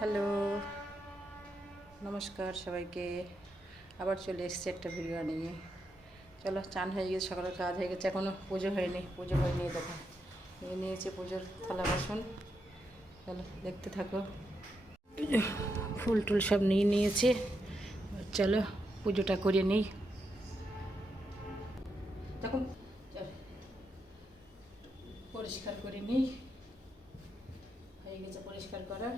Hello, নমস্কার সবাইকে। আবার চলে এসেছি একটা ভিডিও নিয়ে। চলো, চান হয়ে গেছে, সকালের কাজ হয়ে গেছে, এখনও পুজো হয়নি। পুজো হয়ে নিয়ে দেখো নিয়ে নিয়েছি পুজোর থালা বাসন। চলো দেখতে থাকো। ফুল টুল সব নিয়ে নিয়েছি, চলো পুজোটা করে নিই। তখন চলো পরিষ্কার করে নিই, হয়ে গেছে পরিষ্কার করা।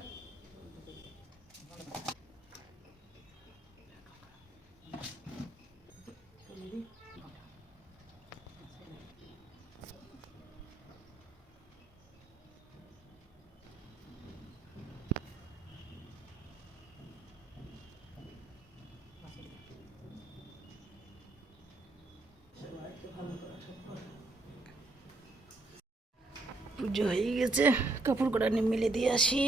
পুজো হয়ে গেছে, কাপড় কড়া নিয়ে মেলে দিয়ে আসি।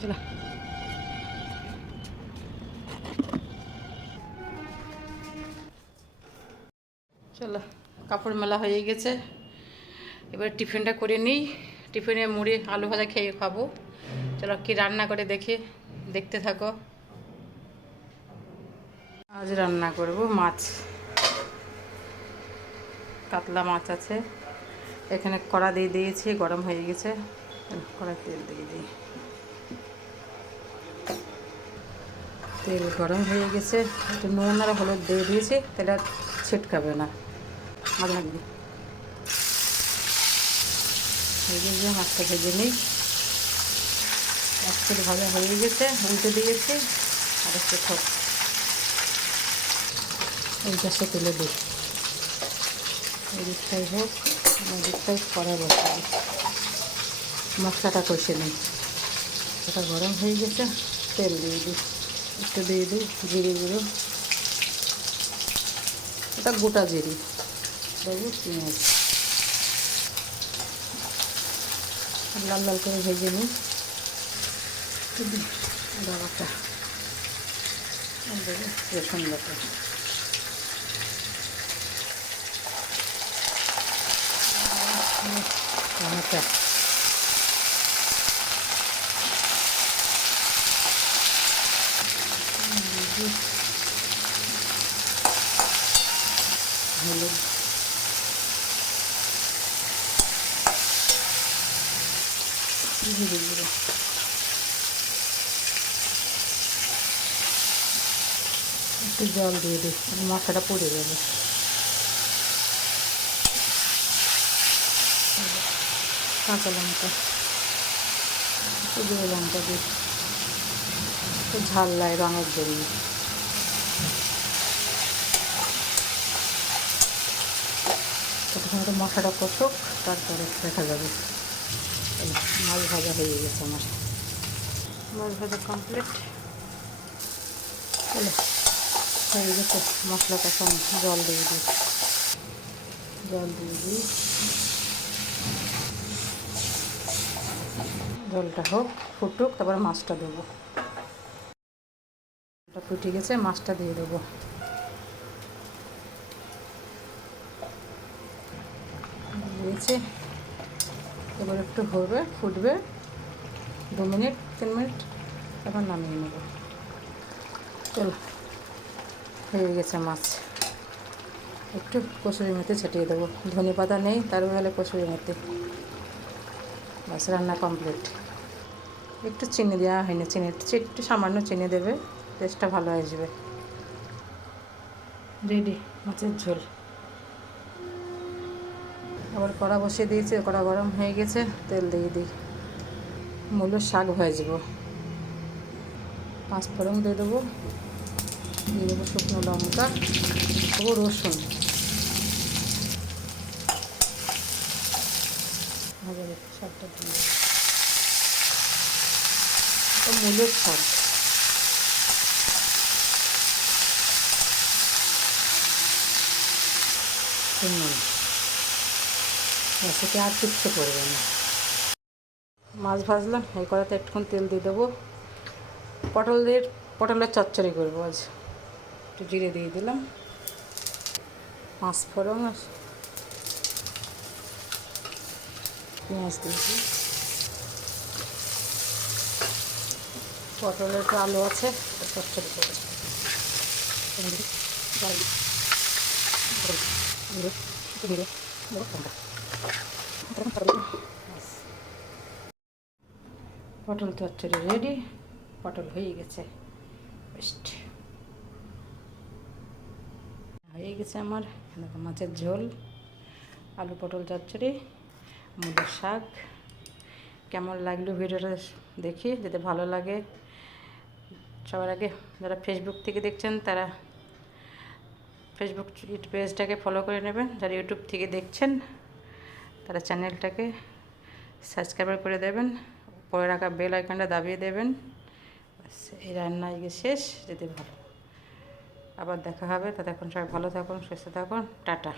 চলো চলো, কাপড় মেলা হয়ে গেছে, এবার টিফিনটা করে নিই। টিফিনে মুড়ি আলু ভাজা খেয়ে খাবো। চলো কি রান্না করে দেখি, দেখতে থাকো। আজ রান্না করব মাছ, কাতলা মাছ আছে। এখানে কড়া দিয়ে দিয়েছি, গরম হয়ে গেছে। কড়া তেল দিয়ে দিই, তেল গরম হয়ে গেছে। একটু নুন আর হলুদ দিয়ে দিয়েছি, তাহলে আর ছিটকাবে না। মাছ ভাজবি, ভেজে দিয়ে মাছটা ভেজে নিই। এক সাইড ভাজা হয়ে গেছে, উল্টে দিয়েছি। আর একটু থাক, এই পাশে তুলে দিই। এই দিকটাই হোক, এই দিকটাই কড়া বসে দিই। মশলাটা কষে নিই। এটা গরম হয়ে গেছে, তেল দিয়ে দিই, একটু দিয়ে দিই জিরে গুঁড়ো। এটা গোটা জিরে দেবো, পেঁয়াজ লাল লাল করে ভেজে নিই। আদা বাটা দেবো, রসুন বাটা, টমেটো, হলুদ, জিরে গুঁড়ো, একটু জল দিয়ে দিই, মশলাটা পুড়ে যাবে। কাঁচা লঙ্কা, শুধু লঙ্কা দিই, একটু ঝাল লাগে রঙের জন্য। প্রথমে মশলাটা কষুক, তারপরে দেখা যাবে। মাছ ভাজা হয়ে গেছে আমার, মাছ ভাজা কমপ্লিট। চলো হয়ে গেছে, মশলা কষানো। জল দিয়ে দিই, জল দিয়ে দিই, জলটা হোক, ফুটুক, তারপরে মাছটা দেবো। এটা ফুটে গেছে, মাছটা দিয়ে দেবো। দিয়েছে, এবার একটু হবে, ফুটবে 2 মিনিট 3 মিনিট, তারপর নামিয়ে নেব। চলো হয়ে গেছে মাছ। একটু কসুরি মেথি ছিটিয়ে দেবো, ধনে পাতা নেই, তার বদলে কসুরি মেথি। বাস, রান্না কমপ্লিট। একটু চিনি দেওয়া হয়নি, চিনি একটু সামান্য চিনি দেবে, টেস্টটা ভালো আসবে। রেডি মাছের ঝোল। আবার কড়া বসিয়ে দিয়েছি, কড়া গরম হয়ে গেছে, তেল দিয়ে দিই। মূলো শাক ভাজবো, 5 ফোড়ন দিয়ে দেবো, দিয়ে দেবো শুকনো লঙ্কা, দেবো রসুন, ভাজা শাকটা দিয়ে দেবো। মূলোর শাক, নুন, সেটা আর কিচ্ছু করবে না। মাছ ভাজলাম, এই কড়াতে একটুক্ষণ তেল দিয়ে দেবো। পটলের চচ্চড়ি করবো আজ। একটু জিরে দিয়ে দিলাম, পাঁচফোড়ন আর পেঁয়াজ দিয়েছি। পটলের একটু আলু আছে, চচ্চড়ি করবো। পটল চচ্চড়ি রেডি, পটল হয়ে গেছে, বেস্ট হয়ে গেছে আমার। দেখো মাছের ঝোল, আলু পটল চচ্চড়ি, মূলের শাক। কেমন লাগলো ভিডিওটা দেখি, যদি ভালো লাগে সবার আগে যারা ফেসবুক থেকে দেখছেন তারা ফেসবুক পেজটাকে ফলো করে নেবেন, যারা ইউটিউব থেকে দেখছেন তারা চ্যানেলটাকে সাবস্ক্রাইব করে দেবেন, পরে রাখা বেল আইকনটা দাবিয়ে দেবেন। ব্যাস, এই রান্না আজকে শেষ। যদি ভালো আবার দেখা হবে, ততক্ষণ সবাই ভালো থাকুন, সুস্থ থাকুন, টাটা।